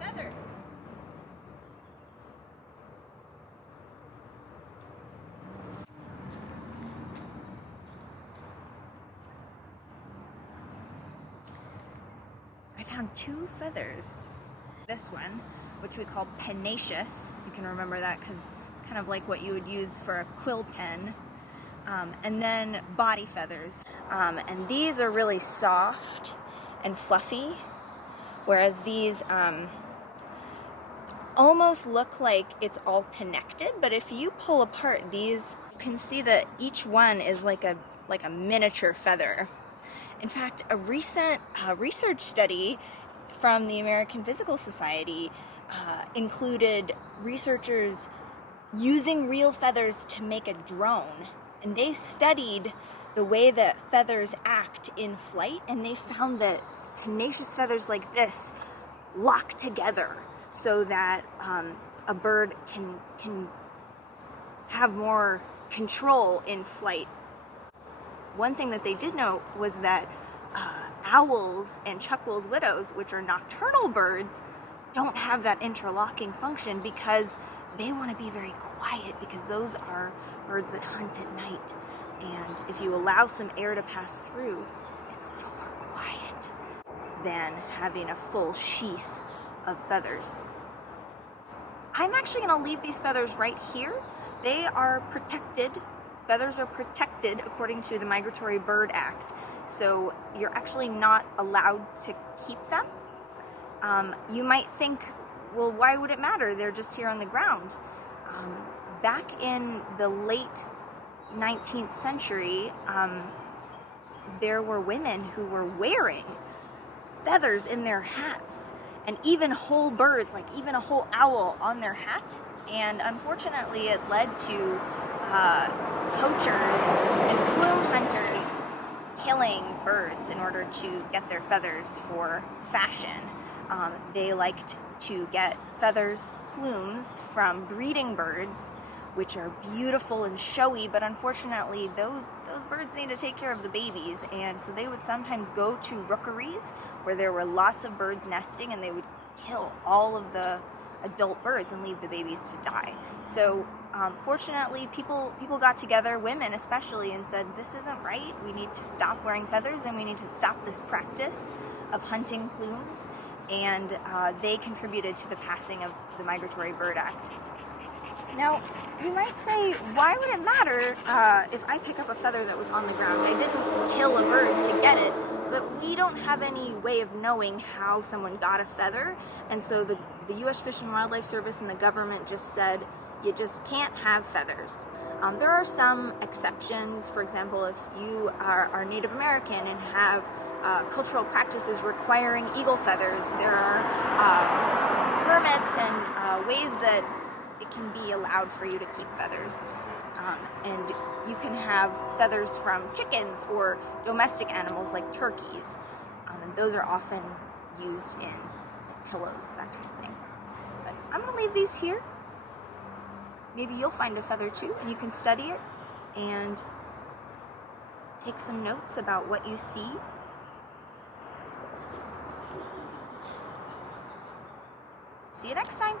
feather. I found 2 feathers. This one, which we call pennaceous, you can remember that because it's kind of like what you would use for a quill pen. And then body feathers. And these are really soft and fluffy, whereas these almost look like it's all connected, but if you pull apart these, you can see that each one is like a miniature feather. In fact, a recent research study from the American Physical Society included researchers using real feathers to make a drone. And they studied the way that feathers act in flight, and they found that pennaceous feathers like this lock together so that a bird can have more control in flight. One thing that they did note was that owls and chuckwills widows, which are nocturnal birds, don't have that interlocking function because they want to be very quiet, because those are birds that hunt at night. And if you allow some air to pass through, it's a little more quiet than having a full sheath of feathers. I'm actually going to leave these feathers right here. They are protected. Feathers are protected according to the Migratory Bird Act. So you're actually not allowed to keep them. You might think, well, why would it matter? They're just here on the ground. Back in the late 19th century, there were women who were wearing feathers in their hats, and even whole birds, like even a whole owl on their hat. And unfortunately, it led to poachers and plume hunters killing birds in order to get their feathers for fashion. They liked to get feathers, plumes, from breeding birds, which are beautiful and showy, but unfortunately those birds need to take care of the babies, and so they would sometimes go to rookeries where there were lots of birds nesting, and they would kill all of the adult birds and leave the babies to die. So fortunately, people got together, women especially, and said, this isn't right. We need to stop wearing feathers, and we need to stop this practice of hunting plumes. And they contributed to the passing of the Migratory Bird Act. Now, you might say, why would it matter if I pick up a feather that was on the ground? I didn't kill a bird to get it, but we don't have any way of knowing how someone got a feather, and so the U.S. Fish and Wildlife Service and the government just said, you just can't have feathers. There are some exceptions. For example, if you are Native American and have cultural practices requiring eagle feathers, there are permits and ways that it can be allowed for you to keep feathers. And you can have feathers from chickens or domestic animals like turkeys. And those are often used in pillows, that kind of thing. But I'm going to leave these here. Maybe you'll find a feather too, and you can study it and take some notes about what you see. See you next time.